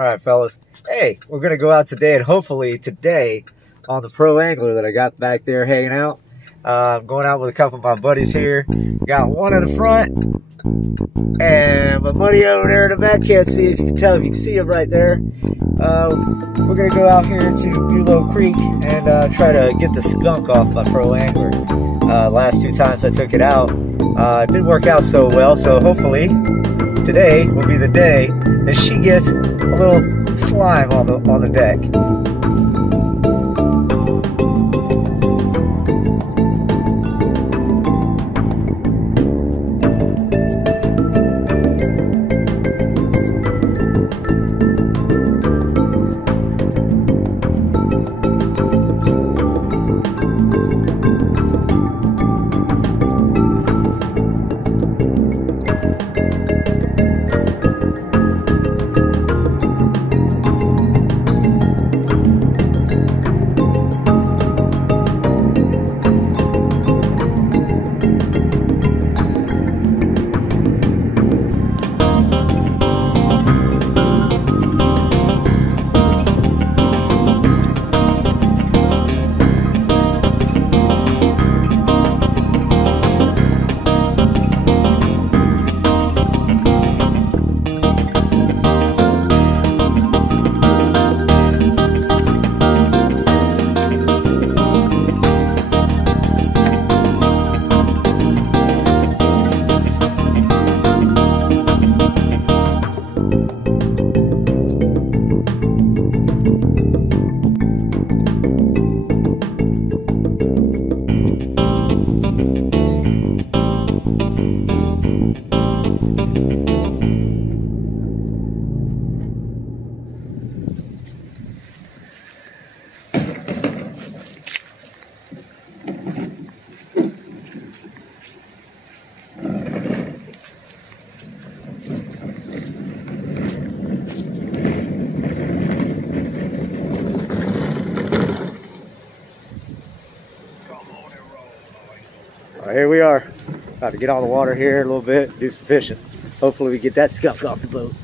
All right, fellas. Hey, we're going to go out today, and hopefully today on the pro angler that I got back there hanging out. I'm going out with a couple of my buddies here. Got one in the front, and my buddy over there in the back. Can't see if you can tell if you can see him right there. We're going to go out here to Bulow Creek and try to get the skunk off my pro angler. Last 2 times I took it out, it didn't work out so well, so hopefully today will be the day that she gets a little slime on the deck. Here we are, about to get on the water here a little bit, do some fishing. Hopefully we get that skunk off the boat.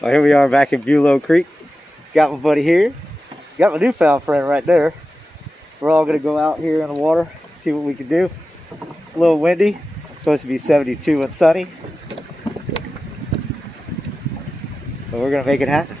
Well, here we are back in Bulow Creek. Got my buddy here. Got my newfound friend right there. We're all gonna go out here in the water, see what we can do. It's a little windy. It's supposed to be 72 and sunny. But we're gonna make it happen.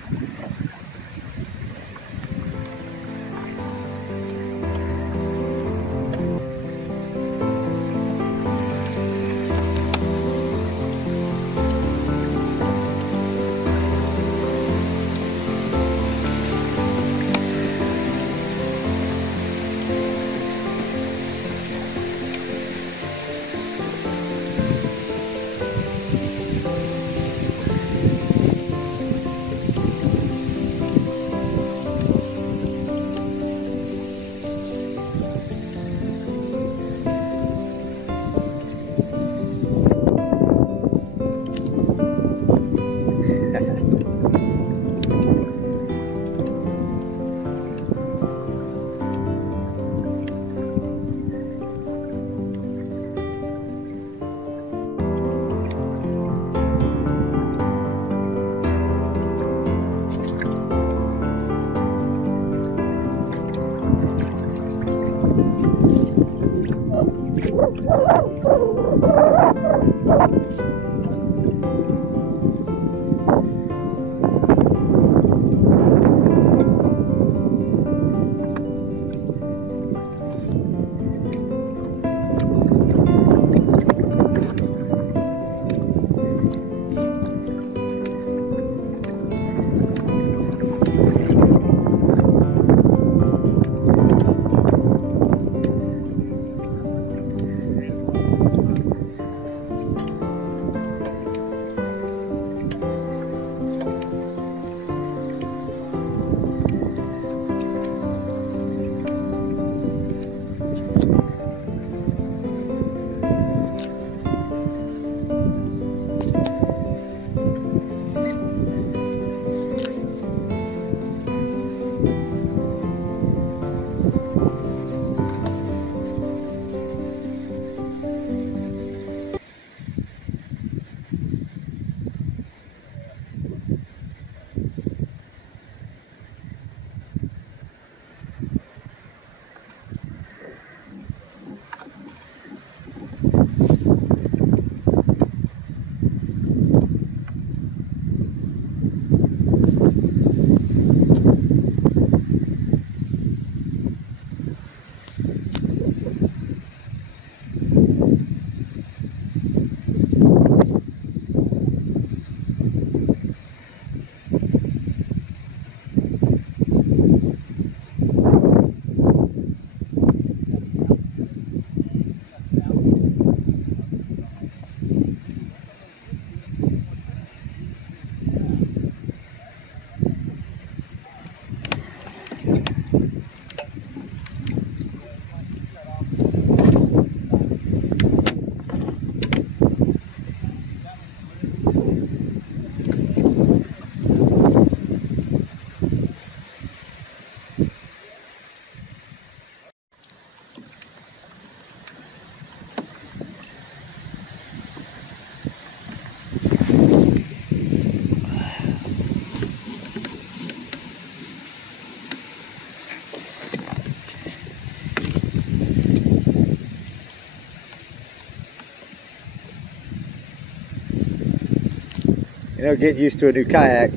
You know, getting used to a new kayak,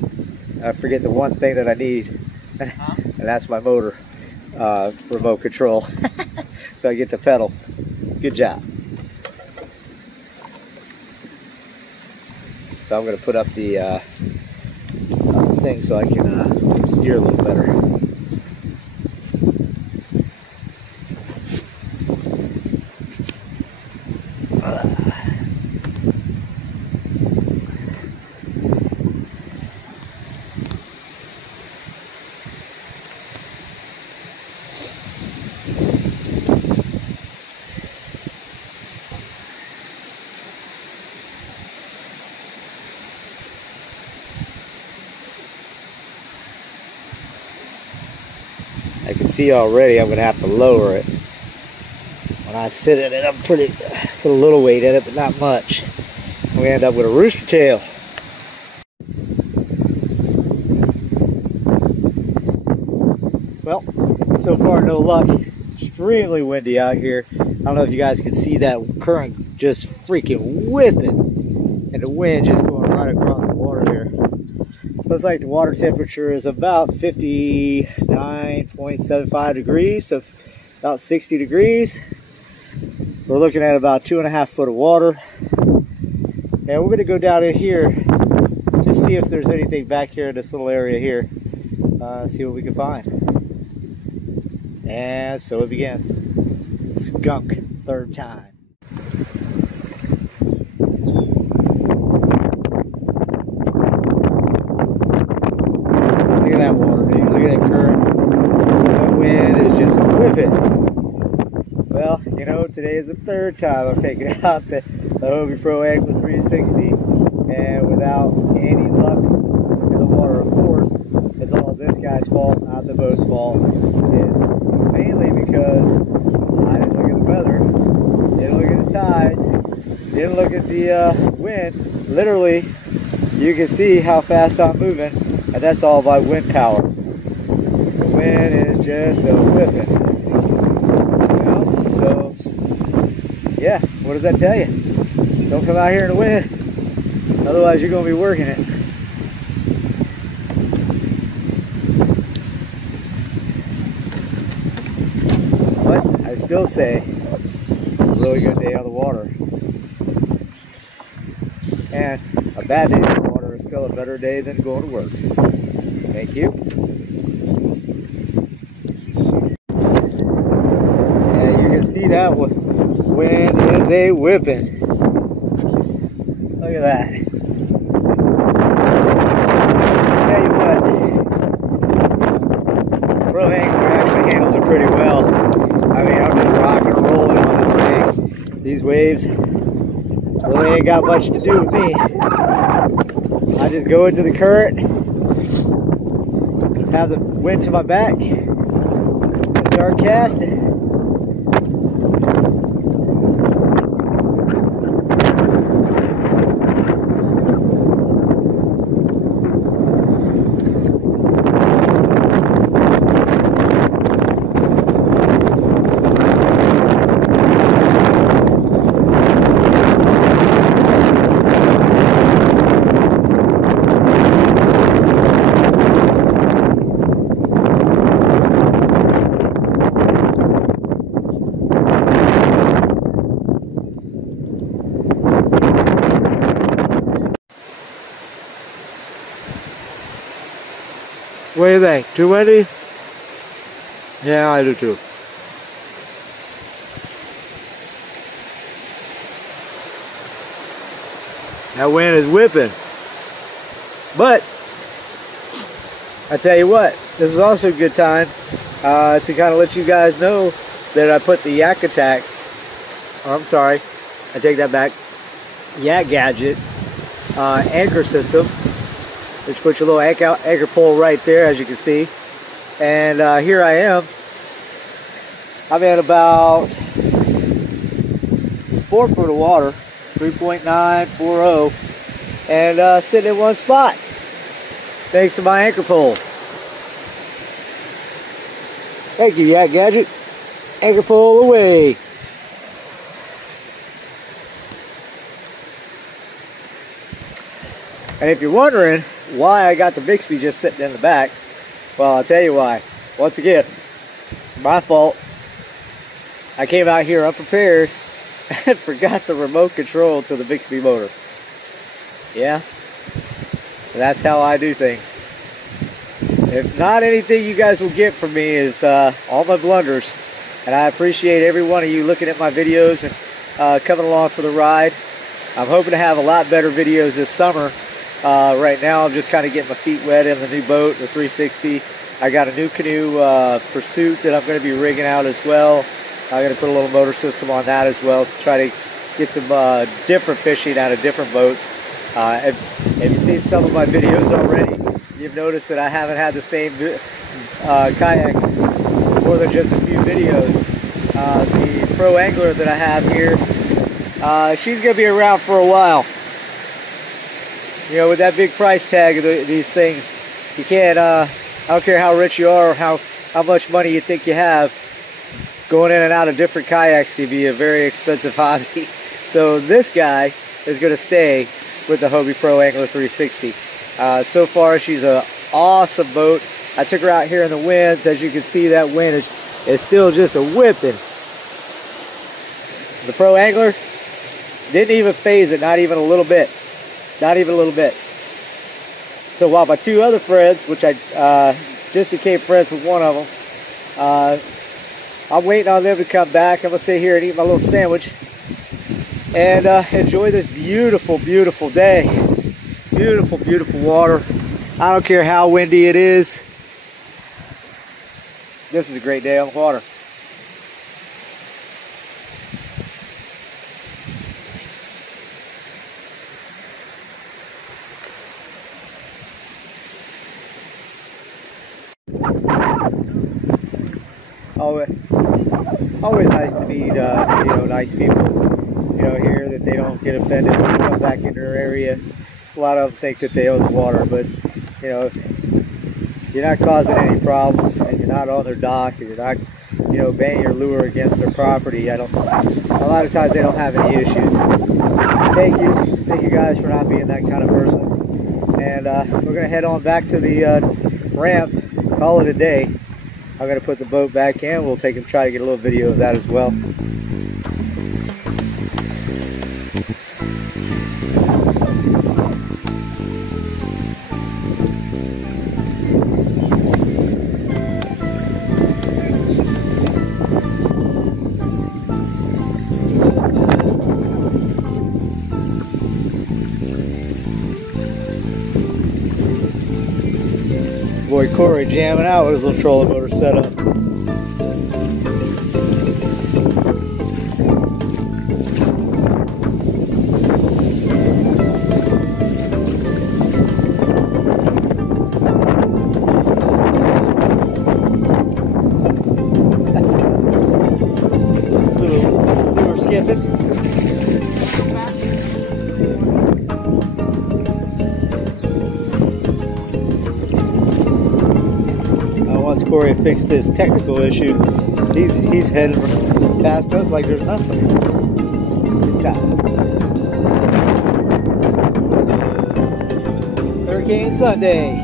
I forget the one thing that I need, and that's my motor remote control. So I get to pedal. Good job. So I'm going to put up the thing so I can steer a little better. I can see already I'm going to have to lower it. When I sit in it, I'm put a little weight in it, but not much. We end up with a rooster tail. Well, so far no luck. Extremely windy out here. I don't know if you guys can see that current just freaking whipping, and the wind just going right across the water there. Looks like the water temperature is about 59.75 degrees, so about 60 degrees. We're looking at about 2.5 foot of water. And we're going to go down in here, just see if there's anything back here in this little area here. See what we can find. And so it begins. Skunk, third time. Look at that water, dude. Look at that current. The wind is just whipping. Well, you know, today is the third time I'm taking out the Hobie Pro Angler 360, and without any luck in the water. Of course, it's all this guy's fault, not the boat's fault. It's mainly because I didn't look at the weather, didn't look at the tides, didn't look at the wind. Literally, you can see how fast I'm moving, and that's all by wind power. The wind is just a whipping. So, yeah, what does that tell you? Don't come out here in the wind, otherwise you're going to be working it. But I still say, a really good day on the water. And a bad day on the water is still a better day than going to work. Thank you. See that wind is a whipping. Look at that. I'll tell you what, Pro Angler actually handles it pretty well. I mean, I'm just rocking and rolling on this thing. These waves really ain't got much to do with me. I just go into the current, have the wind to my back, and start casting. What do you think? Too windy? Yeah, I do too. That wind is whipping. But, I tell you what, this is also a good time to kind of let you guys know that I put the Yak Attack, I'm sorry, I take that back, Yak Gadget anchor system, which puts your little anchor pole right there, as you can see. And here I am. I'm at about 4 foot of water, 3.940, and sitting in one spot, thanks to my anchor pole. Thank you, Yak Gadget. Anchor pole away. And if you're wondering why I got the Bixby just sitting in the back, well, I'll tell you why. Once again, my fault. I came out here unprepared and forgot the remote control to the Bixby motor. Yeah, that's how I do things. If not anything you guys will get from me is all my blunders. And I appreciate every one of you looking at my videos and coming along for the ride. I'm hoping to have a lot better videos this summer. Right now I'm just kind of getting my feet wet in the new boat, the 360. I got a new canoe Pursuit that I'm going to be rigging out as well. I'm going to put a little motor system on that as well to try to get some different fishing out of different boats. Have you seen some of my videos already? You've noticed that I haven't had the same kayak more than just a few videos. The Pro Angler that I have here, she's going to be around for a while. You know, with that big price tag of these things, you can't, I don't care how rich you are or how much money you think you have, going in and out of different kayaks can be a very expensive hobby. So this guy is going to stay with the Hobie Pro Angler 360. So far, she's an awesome boat. I took her out here in the winds. As you can see, that wind is still just a whipping. The Pro Angler didn't even phase it, not even a little bit. Not even a little bit. So while my two other friends, which I just became friends with one of them, I'm waiting on them to come back. I'm going to sit here and eat my little sandwich and enjoy this beautiful, beautiful day. Beautiful, beautiful water. I don't care how windy it is. This is a great day on the water. Always nice to meet, nice people, here, that they don't get offended when you come back into their area. A lot of them think that they own the water, but, if you're not causing any problems and you're not on their dock and you're not, banging your lure against their property, a lot of times they don't have any issues. Thank you guys for not being that kind of person. And we're going to head on back to the ramp, call it a day. I'm going to put the boat back in. We'll try to get a little video of that as well. Boy Corey jamming out with his little trolling motor set up. Lure skipping. Once Corey fixed this technical issue, he's heading past us like there's nothing. Good times. Hurricane Sunday.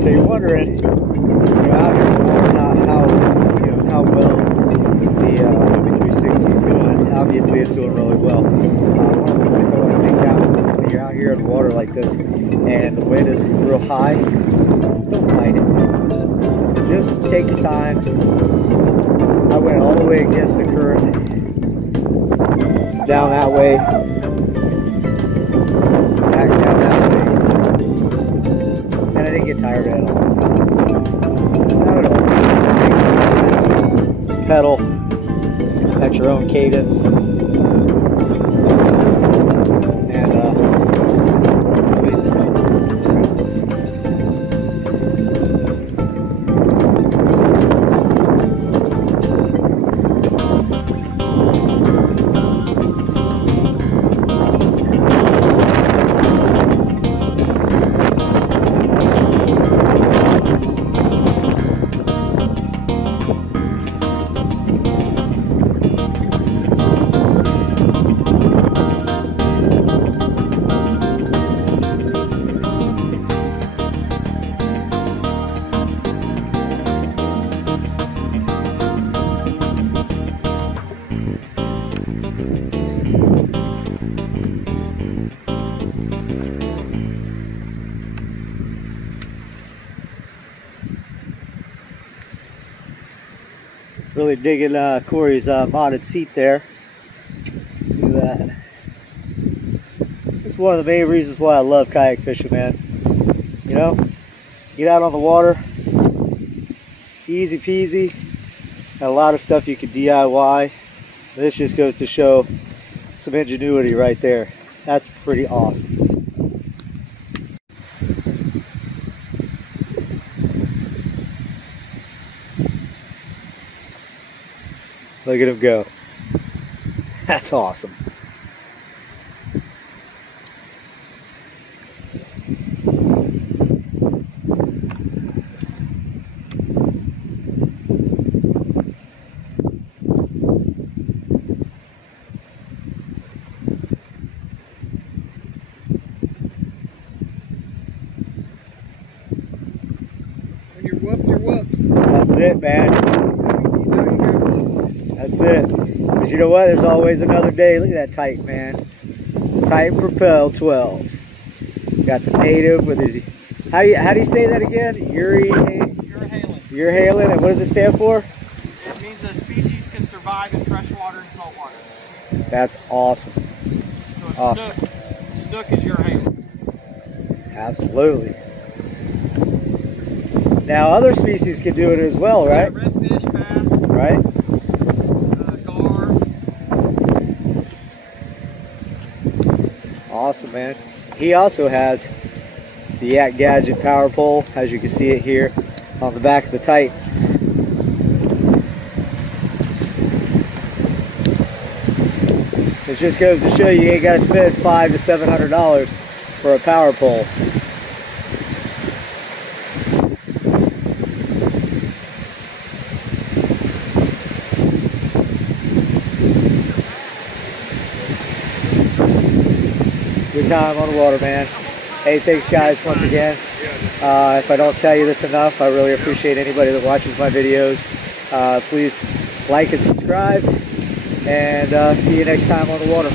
So you're wondering, out here how well the Hobie 360 is doing. Obviously, it's doing really well. One of the things I want to make out, when you're out here in the water like this and the wind is real high, don't fight it. Just take your time. I went all the way against the current, down that way, back down that way, and I didn't get tired at all. Not at all. Pedal at your own cadence, and Really digging Corey's modded seat there. Look at that. It's one of the main reasons why I love kayak fishing, man. You know, get out on the water, easy peasy. And a lot of stuff you can DIY. This just goes to show some ingenuity right there. That's pretty awesome. Look at him go. That's awesome. When you're whooped, you're whooped. That's it, man. That's it. Because you know what? There's always another day. Look at that Titan, man. Titan Propel 12. Got the native with his... How do you say that again? Urhalin. Urhalin. And what does it stand for? It means a species can survive in freshwater and saltwater. That's awesome. So a snook is urhalin. Absolutely. Now other species can do it as well, right? Yeah, redfish, bass. Right? Gar. Awesome, man. He also has the Yak Gadget power pole, as you can see it here on the back of the Titan. It just goes to show you ain't got to spend $500 to $700 for a power pole. Good time on the water, man. Hey, thanks guys once again. If I don't tell you this enough, I really appreciate anybody that watches my videos. Please like and subscribe, and see you next time on the water.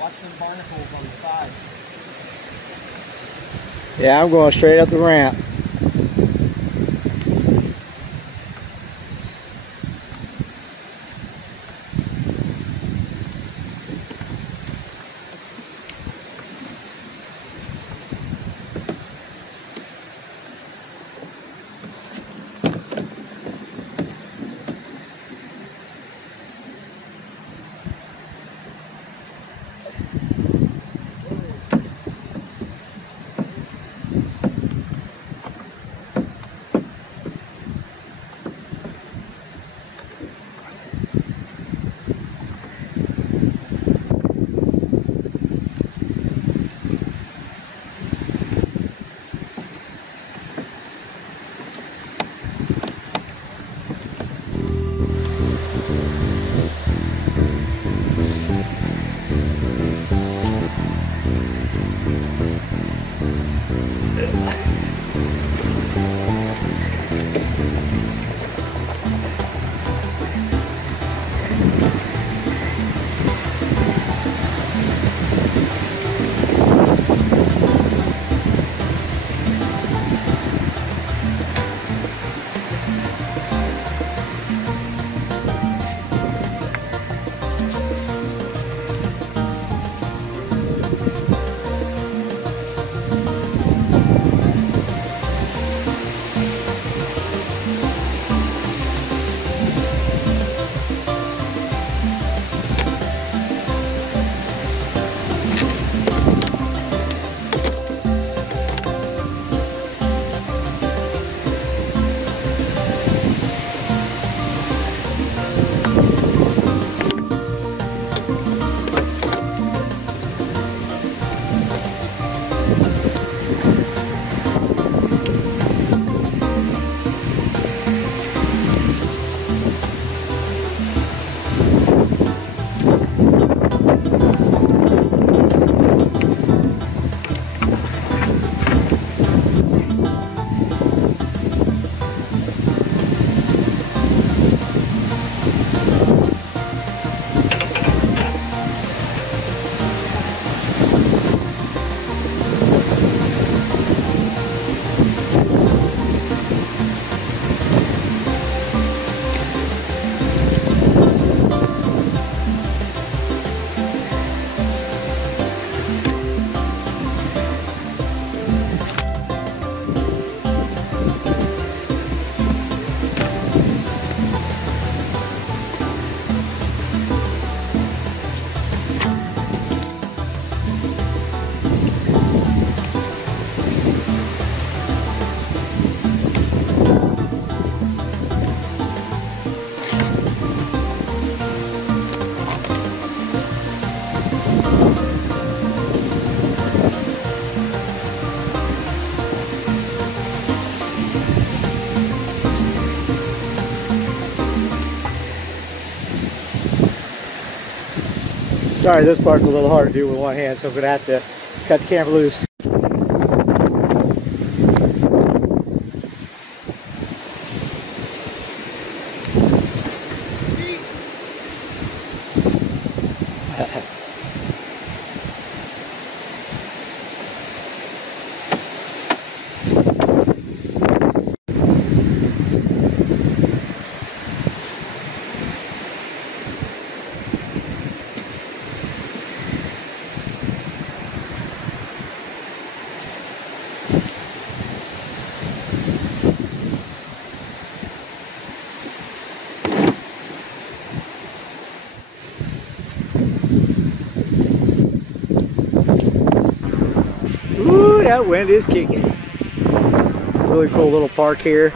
Watch them barnacles on the side. Yeah, I'm going straight up the ramp. Sorry, this part's a little hard to do with one hand, so I'm gonna have to cut the camera loose. Ooh, that wind is kicking. Really cool little park here.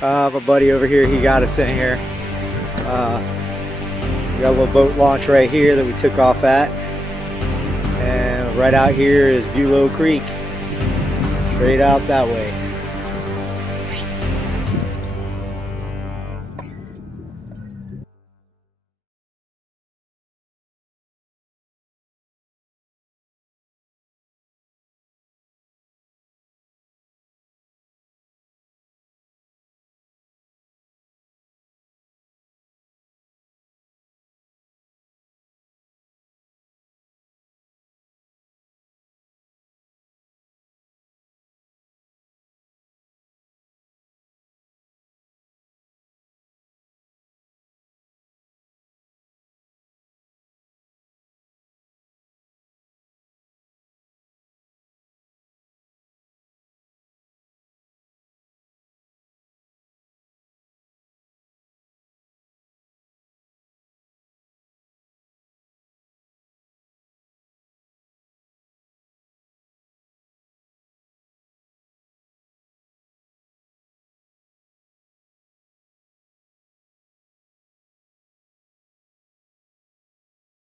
My buddy over here, he got us in here. We got a little boat launch right here that we took off at. And right out here is Bulow Creek. Straight out that way.